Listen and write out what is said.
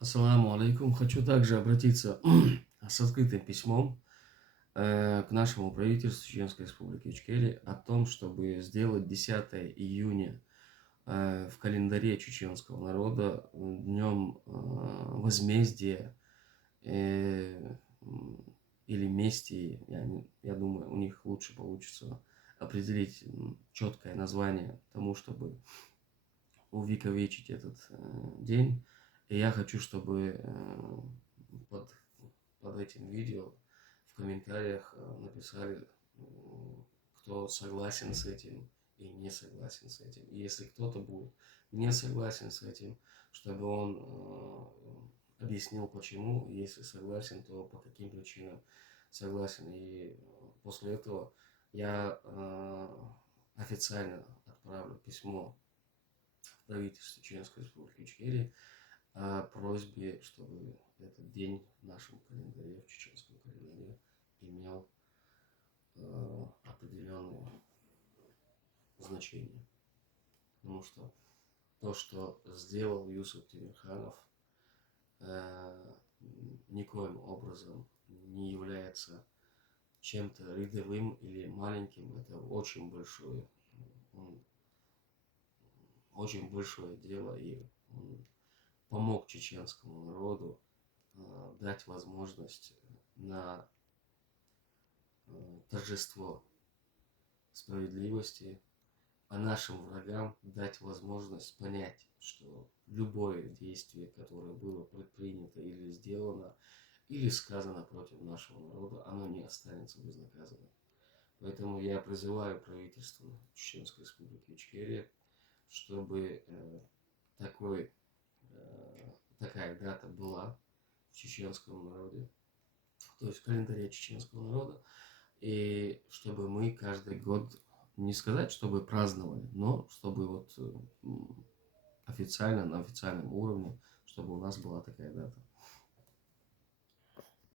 Ассаламу алейкум. Хочу также обратиться с открытым письмом к нашему правительству Чеченской Республики Ичкерия о том, чтобы сделать 10 июня в календаре чеченского народа днем возмездия или мести. Я думаю, у них лучше получится определить четкое название тому, чтобы увековечить этот день. И я хочу, чтобы под, под этим видео в комментариях написали, кто согласен с этим и не согласен с этим. И если кто-то будет не согласен с этим, чтобы он объяснил почему, если согласен, то по каким причинам согласен. И после этого я официально отправлю письмо правительству Чеченской Республики Ичкерия о просьбе, чтобы этот день в нашем календаре, в чеченском календаре, имел определенное значение. Потому что то, что сделал Юсуп Тимирханов, никоим образом не является чем-то рядовым или маленьким. Это очень большое дело, и он помог чеченскому народу дать возможность на торжество справедливости, а нашим врагам дать возможность понять, что любое действие, которое было предпринято или сделано, или сказано против нашего народа, оно не останется безнаказанным. Поэтому я призываю правительство Чеченской Республики Ичкерия, чтобы такая дата была в чеченском народе, то есть в календаре чеченского народа, и чтобы мы каждый год, не сказать, чтобы праздновали, но чтобы вот официально, на официальном уровне, чтобы у нас была такая дата.